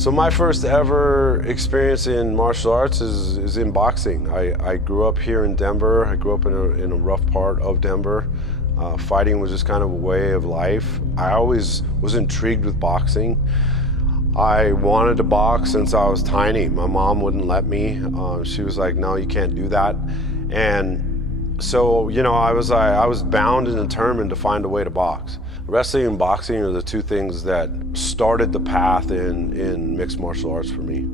So my first ever experience in martial arts is in boxing. I grew up here in Denver. I grew up in a rough part of Denver. Fighting was just kind of a way of life. I always was intrigued with boxing. I wanted to box since I was tiny. My mom wouldn't let me. She was like, no, you can't do that. And so, you know, I was bound and determined to find a way to box. Wrestling and boxing are the two things that started the path in mixed martial arts for me.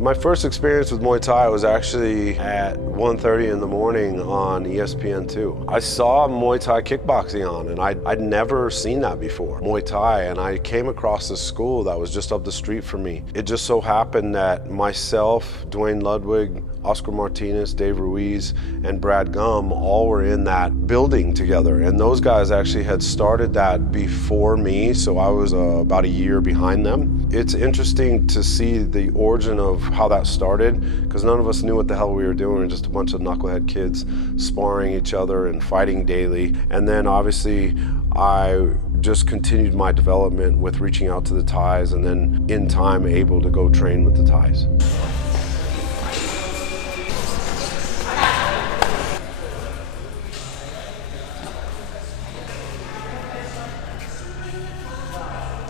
My first experience with Muay Thai was actually at 1:30 in the morning on ESPN2. I saw Muay Thai kickboxing on, and I'd never seen that before, Muay Thai, and I came across this school that was just up the street from me. It just so happened that myself, Dwayne Ludwig, Oscar Martinez, Dave Ruiz, and Brad Gum all were in that building together, and those guys actually had started that before me, so I was about a year behind them. It's interesting to see the origin of how that started, because none of us knew what the hell we were doing. We were just a bunch of knucklehead kids sparring each other and fighting daily. And then obviously I just continued my development with reaching out to the Thais, and then in time able to go train with the Thais.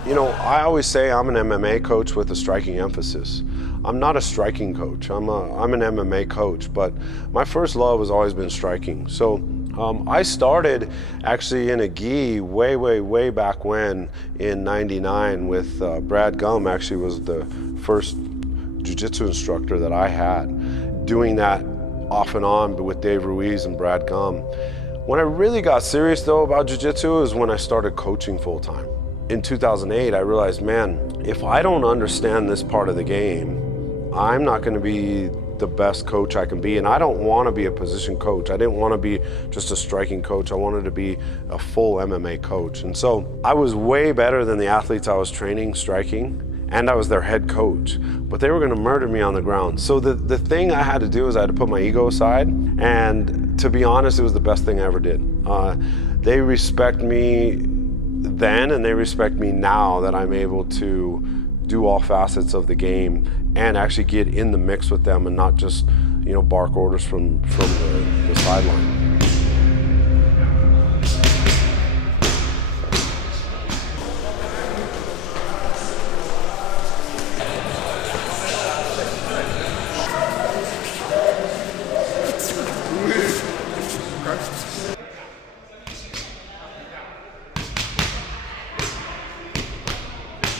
You know, I always say I'm an MMA coach with a striking emphasis. I'm not a striking coach. I'm an MMA coach, but my first love has always been striking. So I started actually in a gi way back when in '99 with Brad Gum. Actually was the first jiu-jitsu instructor that I had, doing that off and on with Dave Ruiz and Brad Gum. When I really got serious though about jiu-jitsu is when I started coaching full time. In 2008, I realized, man, if I don't understand this part of the game, I'm not going to be the best coach I can be. And I don't want to be a position coach. I didn't want to be just a striking coach. I wanted to be a full MMA coach. And so I was way better than the athletes I was training striking, and I was their head coach. But they were going to murder me on the ground. So the thing I had to do is I had to put my ego aside. And to be honest, it was the best thing I ever did. They respect me then, and they respect me now that I'm able to do all facets of the game and actually get in the mix with them and not just, you know, bark orders from the sideline.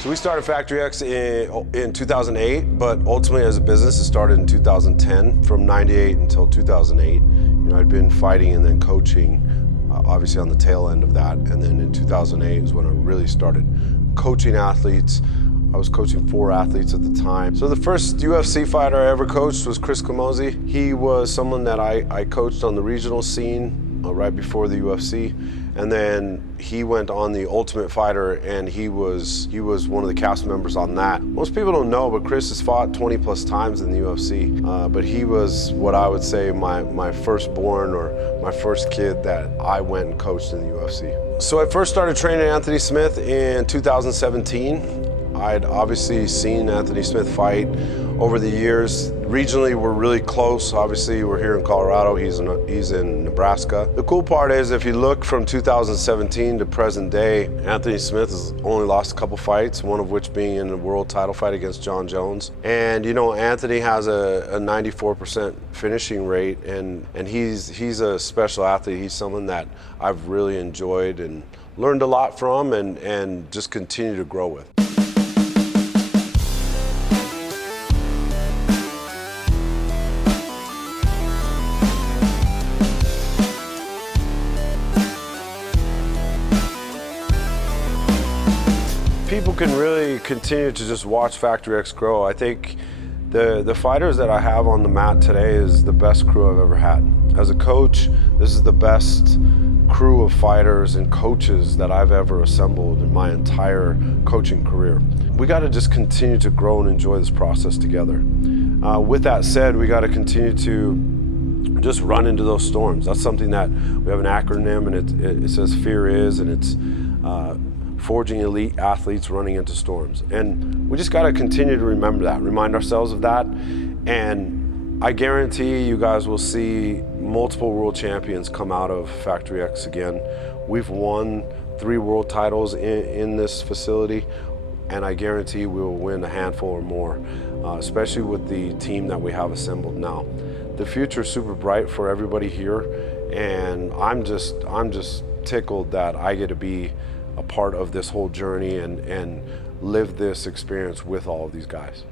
We started Factory X in 2008, but ultimately as a business, it started in 2010. From '98 until 2008, you know, I'd been fighting and then coaching, obviously on the tail end of that. And then in 2008 is when I really started coaching athletes. I was coaching 4 athletes at the time. So the first UFC fighter I ever coached was Chris Camozzi. He was someone that I coached on the regional scene right before the UFC. And then he went on the Ultimate Fighter, and he was one of the cast members on that. Most people don't know, but Chris has fought 20 plus times in the UFC. But he was what I would say my firstborn, or my first kid that I went and coached in the UFC. So I first started training Anthony Smith in 2017. I'd obviously seen Anthony Smith fight over the years. Regionally, we're really close. Obviously, we're here in Colorado. He's in Nebraska. The cool part is, if you look from 2017 to present day, Anthony Smith has only lost a couple fights, one of which being in a world title fight against John Jones. And you know, Anthony has a 94% finishing rate, and he's a special athlete. He's someone that I've really enjoyed and learned a lot from, and just continue to grow with. People can really continue to just watch Factory X grow. I think the fighters that I have on the mat today is the best crew I've ever had. As a coach, this is the best crew of fighters and coaches that I've ever assembled in my entire coaching career. We got to just continue to grow and enjoy this process together. With that said, we got to continue to just run into those storms. That's something that we have an acronym, and it says FEAR is, and it's forging elite athletes running into storms. And we just got to continue to remember that, remind ourselves of that. And I guarantee you guys will see multiple world champions come out of Factory X again. We've won 3 world titles in this facility, and I guarantee we will win a handful or more, especially with the team that we have assembled now. The future is super bright for everybody here, and I'm just tickled that I get to be a part of this whole journey and live this experience with all of these guys.